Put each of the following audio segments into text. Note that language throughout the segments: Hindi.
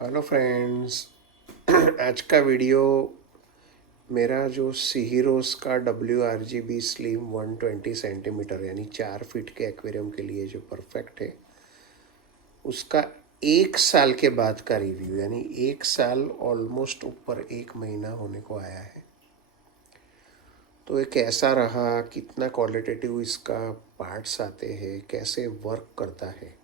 Hello friends. आज का वीडियो मेरा जो सीहीरोस का WRGB स्लिम 120 सेंटीमीटर यानी 4 फीट के एक्वेरियम के लिए जो परफेक्ट है उसका 1 साल के बाद का रिव्यू, यानी 1 साल ऑलमोस्ट ऊपर 1 महीना होने को आया है। तो ये कैसा रहा, कितना क्वालिटेटिव इसका पार्ट्स आते हैं, कैसे वर्क करता है,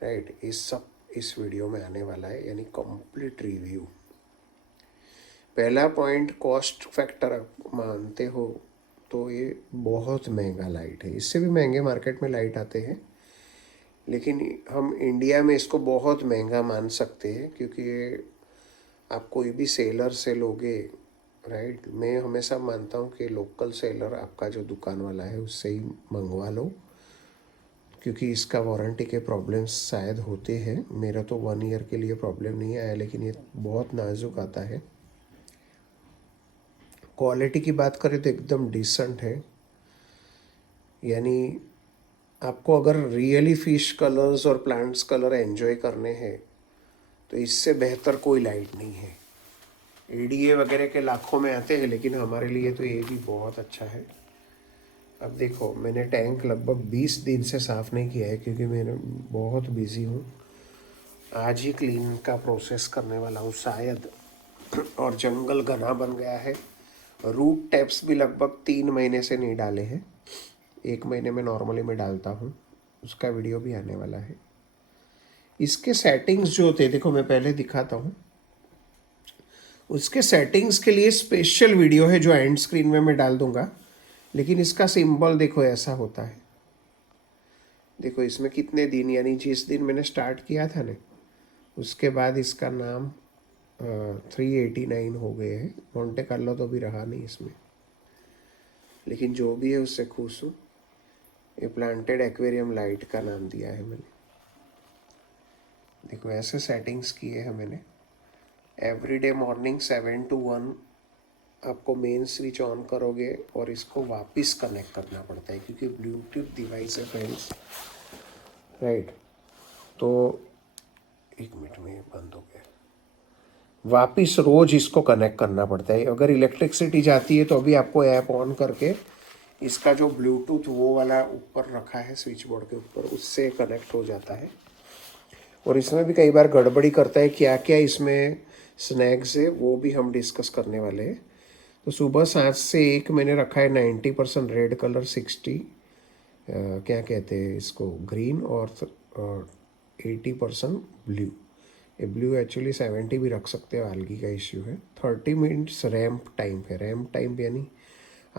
राइट, इस सब इस वीडियो में आने वाला है, यानी कंप्लीट रिव्यू। पहला पॉइंट, कॉस्ट फैक्टर आप मानते हो तो ये बहुत महंगा लाइट है। इससे भी महंगे मार्केट में लाइट आते हैं, लेकिन हम इंडिया में इसको बहुत महंगा मान सकते हैं क्योंकि ये आप कोई भी सेलर से लोगे, राइट। मैं हमेशा मानता हूँ कि लोकल सेलर, आपका जो दुकान वाला है, उससे ही मंगवा लो, क्योंकि इसका वारंटी के प्रॉब्लम्स शायद होते हैं। मेरा तो 1 ईयर के लिए प्रॉब्लम नहीं आया, लेकिन ये बहुत नाजुक आता है। क्वालिटी की बात करें तो एकदम डिसेंट है, यानी आपको अगर रियली फिश कलर्स और प्लांट्स कलर एंजॉय करने हैं तो इससे बेहतर कोई लाइट नहीं है। एडीए वगैरह के लाखों में आते हैं, लेकिन हमारे लिए तो ये भी बहुत अच्छा है। अब देखो, मैंने टैंक लगभग 20 दिन से साफ़ नहीं किया है क्योंकि मैं बहुत बिज़ी हूँ। आज ही क्लीन का प्रोसेस करने वाला हूँ शायद। और जंगल घना बन गया है। रूट टैप्स भी लगभग 3 महीने से नहीं डाले हैं। 1 महीने में नॉर्मली मैं डालता हूँ, उसका वीडियो भी आने वाला है। इसके सेटिंग्स जो होते हैं, देखो मैं पहले दिखाता हूँ। उसके सेटिंग्स के लिए स्पेशल वीडियो है जो एंड स्क्रीन में मैं डाल दूंगा, लेकिन इसका सिंबल देखो ऐसा होता है। देखो इसमें कितने दिन, यानी जिस दिन मैंने स्टार्ट किया था ना, उसके बाद इसका नाम 389 हो गए हैं। मोंटे कार्लो तो भी रहा नहीं इसमें, लेकिन जो भी है उससे खुश हूँ। ये प्लांटेड एक्वेरियम लाइट का नाम दिया है मैंने। देखो ऐसे सेटिंग्स किए हैं मैंने। एवरीडे मॉर्निंग 7 to 1 आपको मेन स्विच ऑन करोगे और इसको वापस कनेक्ट करना पड़ता है क्योंकि ब्लूटूथ डिवाइस है फ्रेंड्स, राइट। तो 1 मिनट में बंद हो गया। वापस रोज इसको कनेक्ट करना पड़ता है। अगर इलेक्ट्रिसिटी जाती है तो अभी आपको ऐप ऑन करके इसका जो ब्लूटूथ वो वाला ऊपर रखा है स्विच बोर्ड के ऊपर, उससे कनेक्ट हो जाता है। और इसमें भी कई बार गड़बड़ी करता है। क्या क्या इसमें स्नैक्स है वो भी हम डिस्कस करने वाले हैं। तो सुबह 7 से 1 मैंने रखा है 90% रेड कलर, 60 क्या कहते हैं इसको, ग्रीन, और 80% ब्लू। ये ब्लू एक्चुअली 70 भी रख सकते हो, आलगी का इश्यू है। 30 मिनट्स रैम्प टाइम है। रैम्प टाइम यानी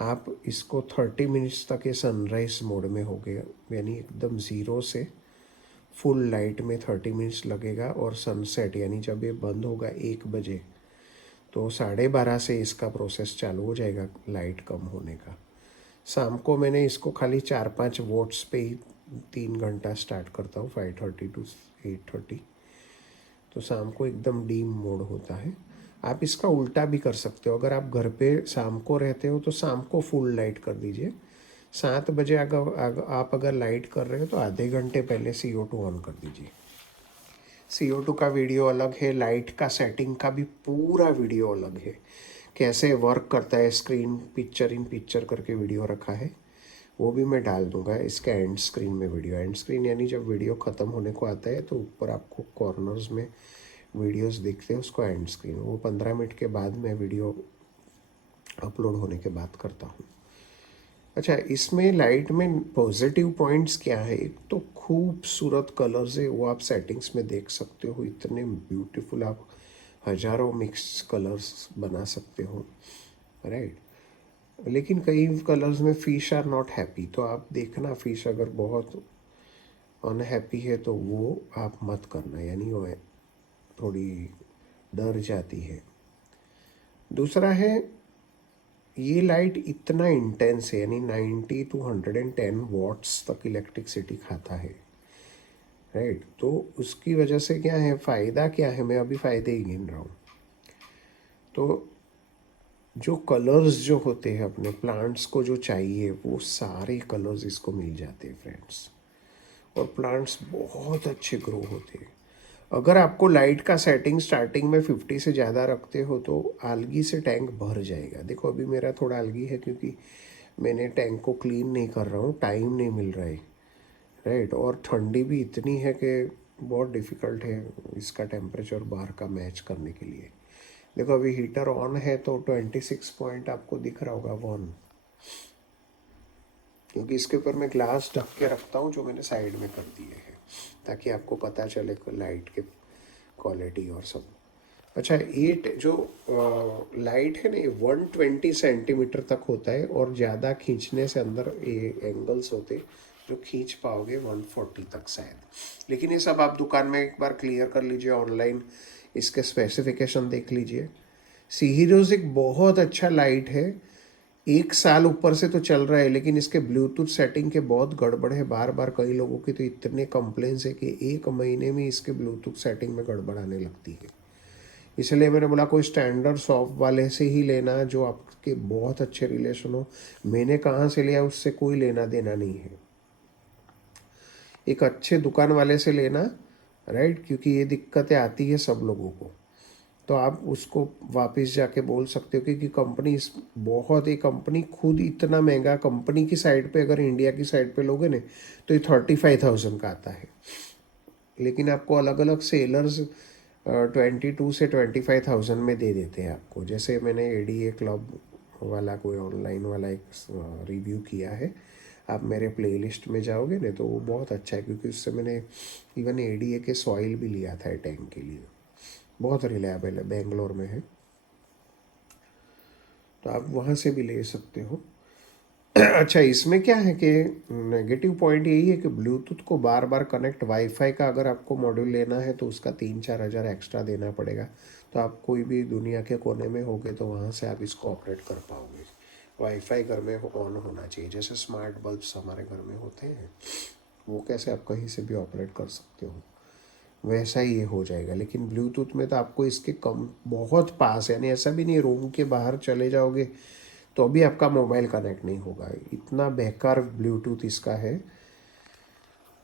आप इसको 30 मिनट्स तक ये सनराइज मोड में हो गया, यानी एकदम ज़ीरो से फुल लाइट में 30 मिनट्स लगेगा। और सनसेट यानी जब ये बंद होगा 1 बजे, तो 12:30 से इसका प्रोसेस चालू हो जाएगा लाइट कम होने का। शाम को मैंने इसको खाली 4-5 वोट्स पे ही 3 घंटा स्टार्ट करता हूँ, 5:30 to 8:30। तो शाम को एकदम डीम मोड होता है। आप इसका उल्टा भी कर सकते हो। अगर आप घर पे शाम को रहते हो तो शाम को फुल लाइट कर दीजिए। 7 बजे आप अगर लाइट कर रहे हो तो आधे घंटे पहले CO2 ऑन कर दीजिए। CO2 का वीडियो अलग है, लाइट का सेटिंग का भी पूरा वीडियो अलग है। कैसे वर्क करता है, स्क्रीन पिक्चर इन पिक्चर करके वीडियो रखा है, वो भी मैं डाल दूंगा इसका एंड स्क्रीन में वीडियो। एंड स्क्रीन यानी जब वीडियो ख़त्म होने को आता है तो ऊपर आपको कॉर्नर्स में वीडियोस दिखते हैं, उसको एंड स्क्रीन। वो 15 मिनट के बाद मैं वीडियो अपलोड होने के बाद करता हूँ। अच्छा, इसमें लाइट में पॉजिटिव पॉइंट्स क्या है? एक तो खूबसूरत कलर्स है, वो आप सेटिंग्स में देख सकते हो। इतने ब्यूटीफुल, आप हज़ारों मिक्स कलर्स बना सकते हो, राइट। लेकिन कई कलर्स में फ़िश आर नॉट हैप्पी, तो आप देखना फ़िश अगर बहुत अनहैप्पी है तो वो आप मत करना, यानी वो थोड़ी डर जाती है। दूसरा है, ये लाइट इतना इंटेंस है, यानी 90 to 110 वॉट्स तक इलेक्ट्रिसिटी खाता है, राइट। तो उसकी वजह से क्या है, फ़ायदा क्या है, मैं अभी फ़ायदे ही गिन रहा हूँ। तो जो कलर्स जो होते हैं अपने प्लांट्स को जो चाहिए, वो सारे कलर्स इसको मिल जाते हैं फ्रेंड्स। और प्लांट्स बहुत अच्छे ग्रो होते हैं। अगर आपको लाइट का सेटिंग स्टार्टिंग में 50 से ज़्यादा रखते हो तो आलगी से टैंक भर जाएगा। देखो अभी मेरा थोड़ा आलगी है क्योंकि मैंने टैंक को क्लीन नहीं कर रहा हूँ, टाइम नहीं मिल रहा है, राइट। और ठंडी भी इतनी है कि बहुत डिफ़िकल्ट है इसका टेम्परेचर बाहर का मैच करने के लिए। देखो अभी हीटर ऑन है तो 26 पॉइंट आपको दिख रहा होगा 1, क्योंकि इसके ऊपर मैं ग्लास ढक के रखता हूँ जो मैंने साइड में कर दिए हैं ताकि आपको पता चले लाइट के क्वालिटी और सब। अच्छा, ये जो लाइट है ना ये 120 सेंटीमीटर तक होता है और ज़्यादा खींचने से अंदर ये एंगल्स होते जो खींच पाओगे 140 तक शायद। लेकिन ये सब आप दुकान में एक बार क्लियर कर लीजिए, ऑनलाइन इसके स्पेसिफिकेशन देख लीजिए। सी हीरोज एक बहुत अच्छा लाइट है, 1 साल ऊपर से तो चल रहा है, लेकिन इसके ब्लूटूथ सेटिंग के बहुत गड़बड़ है। बार बार कई लोगों की तो इतने कंप्लेंट्स है कि 1 महीने में इसके ब्लूटूथ सेटिंग में गड़बड़ आने लगती है। इसलिए मैंने बोला कोई स्टैंडर्ड शॉप वाले से ही लेना जो आपके बहुत अच्छे रिलेशन हो। मैंने कहाँ से लिया उससे कोई लेना देना नहीं है, एक अच्छे दुकान वाले से लेना, राइट। क्योंकि ये दिक्कतें आती है सब लोगों को, तो आप उसको वापस जाके बोल सकते हो क्योंकि कंपनी इस बहुत, एक कंपनी खुद इतना महंगा, कंपनी की साइड पे अगर इंडिया की साइड पे लोगे ना तो ये 35,000 का आता है। लेकिन आपको अलग अलग सेलर्स 22 से 25,000 में दे देते हैं आपको। जैसे मैंने एडीए क्लब वाला कोई ऑनलाइन वाला एक रिव्यू किया है, आप मेरे प्लेलिस्ट में जाओगे ना तो वो बहुत अच्छा है क्योंकि उससे मैंने इवन एडीए के सॉइल भी लिया था टैंक के लिए, बहुत रिलायबल है, बेंगलोर में है, तो आप वहाँ से भी ले सकते हो। अच्छा, इसमें क्या है कि नेगेटिव पॉइंट यही है कि ब्लूटूथ को बार बार कनेक्ट, वाईफाई का अगर आपको मॉड्यूल लेना है तो उसका 3-4 हज़ार एक्स्ट्रा देना पड़ेगा। तो आप कोई भी दुनिया के कोने में होगे तो वहाँ से आप इसको ऑपरेट कर पाओगे। वाईफाई घर में ऑन होना चाहिए, जैसे स्मार्ट बल्ब्स हमारे घर में होते हैं वो कैसे आप कहीं से भी ऑपरेट कर सकते हो, वैसा ही ये हो जाएगा। लेकिन ब्लूटूथ में तो आपको इसके कम बहुत पास, यानी ऐसा भी नहीं रूम के बाहर चले जाओगे तो अभी आपका मोबाइल कनेक्ट नहीं होगा, इतना बेकार ब्लूटूथ इसका है।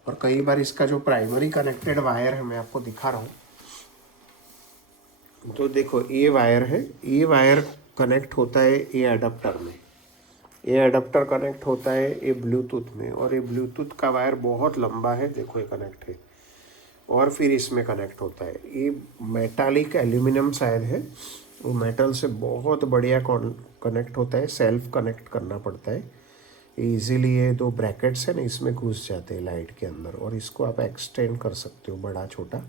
और कई बार इसका जो प्राइमरी कनेक्टेड वायर है मैं आपको दिखा रहा हूँ, तो देखो ये वायर है, ये वायर कनेक्ट होता है ये अडाप्टर में, ये अडाप्टर कनेक्ट होता है ये ब्लूटूथ में, और ये ब्लूटूथ का वायर बहुत लंबा है, देखो ये कनेक्ट है, और फिर इसमें कनेक्ट होता है। ये मेटालिक एल्यूमिनियम शायद है, वो मेटल से बहुत बढ़िया कनेक्ट होता है, सेल्फ कनेक्ट करना पड़ता है। इजीली ये दो ब्रैकेट्स है ना इसमें घुस जाते हैं लाइट के अंदर, और इसको आप एक्सटेंड कर सकते हो, बड़ा छोटा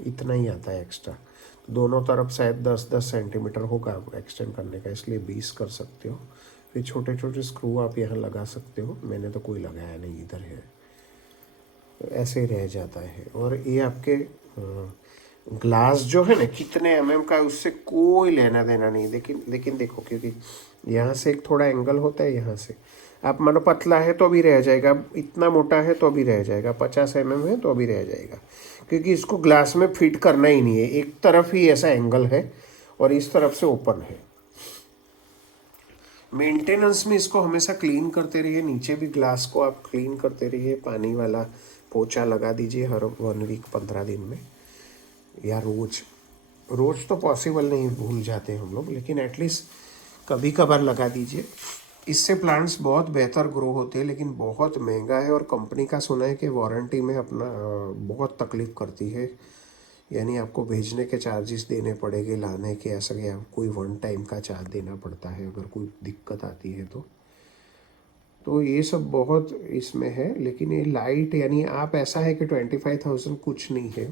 इतना ही आता है एक्स्ट्रा। तो दोनों तरफ शायद 10-10 सेंटीमीटर होगा एक्सटेंड करने का, इसलिए 20 कर सकते हो। फिर छोटे छोटे स्क्रू आप यहाँ लगा सकते हो, मैंने तो कोई लगाया नहीं, इधर है, तो ऐसे ही रह जाता है। और ये आपके ग्लास जो है ना कितने का है उससे कोई लेना देना नहीं। लेकिन लेकिन देखो क्योंकि यहाँ से एक थोड़ा एंगल होता है, यहाँ से आप मानो पतला है तो भी रह जाएगा, इतना मोटा है तो भी रह जाएगा, 50 है तो भी रह जाएगा, क्योंकि इसको ग्लास में फिट करना ही नहीं है, एक तरफ ही ऐसा एंगल है और इस तरफ से ओपन है। मेंटेनेंस में इसको हमेशा क्लीन करते रहिए, नीचे भी ग्लास को आप क्लीन करते रहिए, पानी वाला पोछा लगा दीजिए हर 1 वीक 15 दिन में, या रोज़। रोज़ तो पॉसिबल नहीं, भूल जाते हैं हम लोग, लेकिन एटलीस्ट कभी कभार लगा दीजिए। इससे प्लांट्स बहुत बेहतर ग्रो होते हैं, लेकिन बहुत महंगा है। और कंपनी का सुना है कि वारंटी में अपना बहुत तकलीफ़ करती है, यानी आपको भेजने के चार्जेस देने पड़ेंगे, लाने के, ऐसा कि कोई 1 टाइम का चार्ज देना पड़ता है अगर कोई दिक्कत आती है तो ये सब बहुत इसमें है। लेकिन ये लाइट, यानी आप ऐसा है कि 25,000 कुछ नहीं है,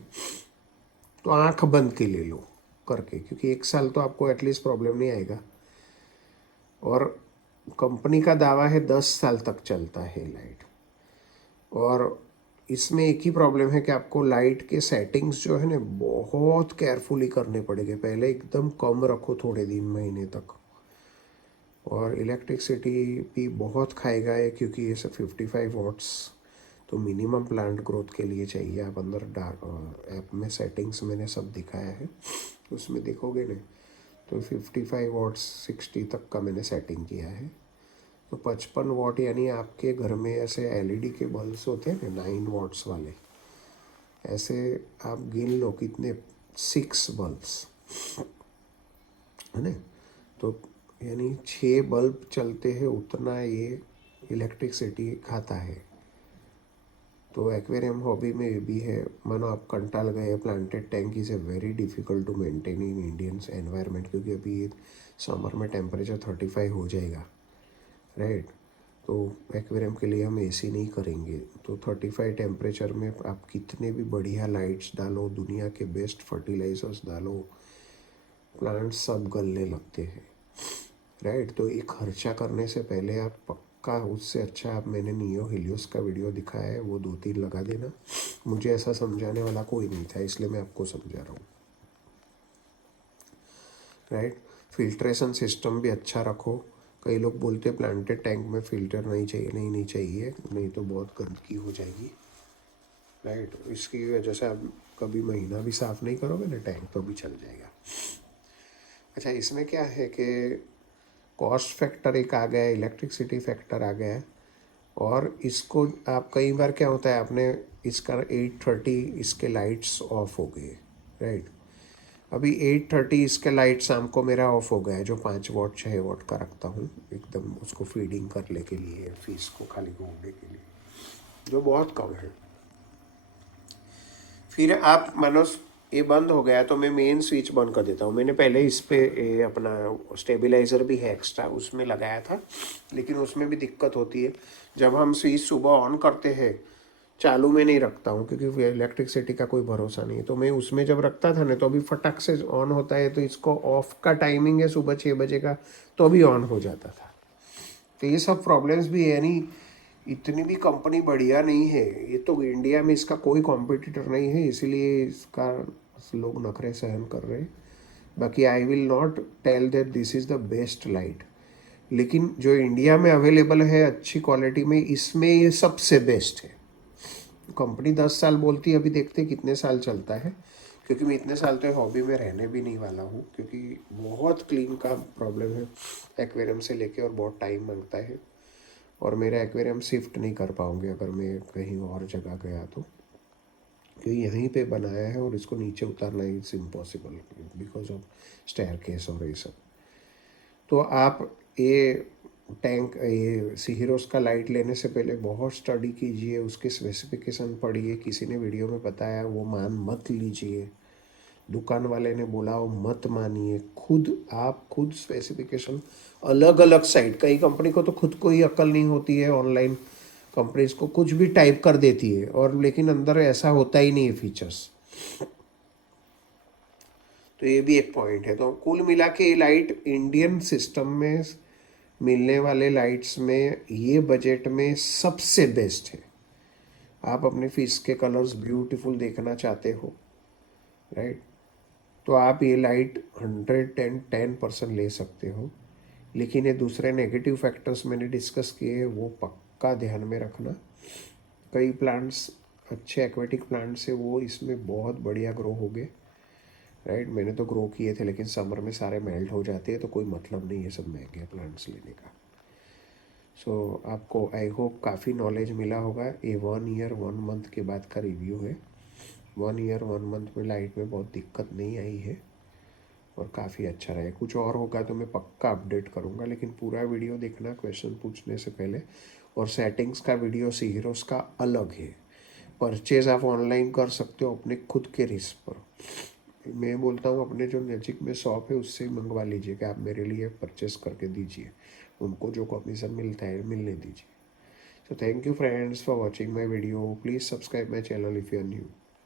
तो आंख बंद के ले लो करके, क्योंकि 1 साल तो आपको एटलीस्ट प्रॉब्लम नहीं आएगा। और कंपनी का दावा है 10 साल तक चलता है लाइट। और इसमें एक ही प्रॉब्लम है कि आपको लाइट के सेटिंग्स जो है ना बहुत केयरफुली करने पड़ेंगे, पहले एकदम कम रखो थोड़े दिन, महीने तक। और इलेक्ट्रिसिटी भी बहुत खाएगा है क्योंकि ये सब 55 वाट्स तो मिनिमम प्लांट ग्रोथ के लिए चाहिए। आप अंदर डार्क ऐप में सेटिंग्स मैंने सब दिखाया है, उसमें देखोगे ना तो 55 वाट्स 60 तक का मैंने सेटिंग किया है। तो 55 वाट, यानी आपके घर में ऐसे एलईडी के बल्ब्स होते हैं ना 9 वाट्स वाले, ऐसे आप गिन लो कितने 6 बल्ब्स है ना, तो यानी 6 बल्ब चलते हैं उतना ये इलेक्ट्रिसिटी खाता है। तो एक्वेरियम हॉबी में ये भी है, मानो आप कंटाल गए, planted tank is a very difficult to maintain in Indians environment, क्योंकि अभी ये समर में टेम्परेचर 35 हो जाएगा, राइट। तो एक्वेरियम के लिए हम एसी नहीं करेंगे, तो 35 टेम्परेचर में आप कितने भी बढ़िया लाइट्स डालो, दुनिया के बेस्ट फर्टिलाइजर्स डालो, प्लांट्स सब गलने लगते हैं, राइट। तो ये खर्चा करने से पहले आप पक्का, उससे अच्छा आप, मैंने नियो हीलियोस का वीडियो दिखाया है, वो 2-3 लगा देना। मुझे ऐसा समझाने वाला कोई नहीं था, इसलिए मैं आपको समझा रहा हूँ, राइट। फिल्ट्रेशन सिस्टम भी अच्छा रखो। कई लोग बोलते हैं प्लांटेड टैंक में फ़िल्टर नहीं चाहिए, नहीं चाहिए, नहीं तो बहुत गंदगी हो जाएगी, राइट। इसकी वजह से आप कभी महीना भी साफ़ नहीं करोगे ना टैंक, तो भी चल जाएगा। अच्छा, इसमें क्या है कि कॉस्ट फैक्टर एक आ गया है, इलेक्ट्रिसिटी फैक्टर आ गया है, और इसको आप कई बार क्या होता है, आपने इसका 8:30 इसके लाइट्स ऑफ हो गए, राइट। अभी 8:30 इसके लाइट शाम को मेरा ऑफ हो गया है, जो 5 वाट 6 वाट का रखता हूँ, एकदम उसको फीडिंग करने के लिए, फिश को खाली घूमने के लिए, जो बहुत कम है। फिर आप मानो ये बंद हो गया तो मैं मेन स्विच बंद कर देता हूँ। मैंने पहले इस पे अपना स्टेबलाइज़र भी है एक्स्ट्रा, उसमें लगाया था, लेकिन उसमें भी दिक्कत होती है। जब हम स्विच सुबह ऑन करते हैं, चालू में नहीं रखता हूँ क्योंकि इलेक्ट्रिसिटी का कोई भरोसा नहीं है, तो मैं उसमें जब रखता था ना, तो अभी फटक से ऑन होता है, तो इसको ऑफ का टाइमिंग है सुबह 6 बजे का, तो अभी ऑन हो जाता था। तो ये सब प्रॉब्लम्स भी है, यानी इतनी भी कंपनी बढ़िया नहीं है, ये तो इंडिया में इसका कोई कॉम्पिटिटर नहीं है, इसीलिए इसका लोग नखरे सहन कर रहे हैं। बाकी I will not tell that this is the best light, लेकिन जो इंडिया में अवेलेबल है अच्छी क्वालिटी में, इसमें ये सबसे बेस्ट है। कंपनी 10 साल बोलती है, अभी देखते हैं कितने साल चलता है, क्योंकि मैं इतने साल तो हॉबी में रहने भी नहीं वाला हूँ, क्योंकि बहुत क्लीन का प्रॉब्लम है एक्वेरियम से लेके, और बहुत टाइम मांगता है, और मेरा एक्वेरियम शिफ्ट नहीं कर पाऊँगे अगर मैं कहीं और जगह गया तो, क्योंकि यहीं पे बनाया है और इसको नीचे उतारना it's impossible because of staircase और ये सब। तो आप ये टैंक, ये सीहीरोस का लाइट लेने से पहले बहुत स्टडी कीजिए, उसके स्पेसिफिकेशन पढ़िए, किसी ने वीडियो में बताया वो मान मत लीजिए, दुकान वाले ने बोला वो मत मानिए, खुद आप खुद स्पेसिफिकेशन, अलग अलग साइट, कई कंपनी को तो खुद को ही अक्ल नहीं होती है, ऑनलाइन कंपनीज को कुछ भी टाइप कर देती है, और लेकिन अंदर ऐसा होता ही नहीं है फीचर्स। तो ये भी एक पॉइंट है। तो कुल मिला के ये लाइट इंडियन सिस्टम में मिलने वाले लाइट्स में ये बजट में सबसे बेस्ट है। आप अपने फिश के कलर्स ब्यूटीफुल देखना चाहते हो, राइट, तो आप ये लाइट 110% ले सकते हो। लेकिन ये दूसरे नेगेटिव फैक्टर्स मैंने डिस्कस किए हैं, वो पक्का ध्यान में रखना। कई प्लांट्स अच्छे एक्वेटिक प्लांट्स है, वो इसमें बहुत बढ़िया ग्रो हो गए, राइट। मैंने तो ग्रो किए थे, लेकिन समर में सारे मेल्ट हो जाते हैं, तो कोई मतलब नहीं है सब महंगे प्लांट्स लेने का। सो आपको आई होप काफ़ी नॉलेज मिला होगा। ये 1 ईयर 1 मंथ के बाद का रिव्यू है। 1 ईयर 1 मंथ में लाइट में बहुत दिक्कत नहीं आई है, और काफ़ी अच्छा रहा है। कुछ और होगा तो मैं पक्का अपडेट करूँगा, लेकिन पूरा वीडियो देखना क्वेश्चन पूछने से पहले। और सेटिंग्स का वीडियो सीहीरोस का अलग है, परचेज आप ऑनलाइन कर सकते हो अपने खुद के रिस्क पर। मैं बोलता हूँ अपने जो नज़दीक में शॉप है उससे ही मंगवा लीजिए, कि आप मेरे लिए परचेस करके दीजिए, उनको जो कमीशन मिलता है मिलने दीजिए। So thank you friends for watching my video. Please subscribe my channel if you are new.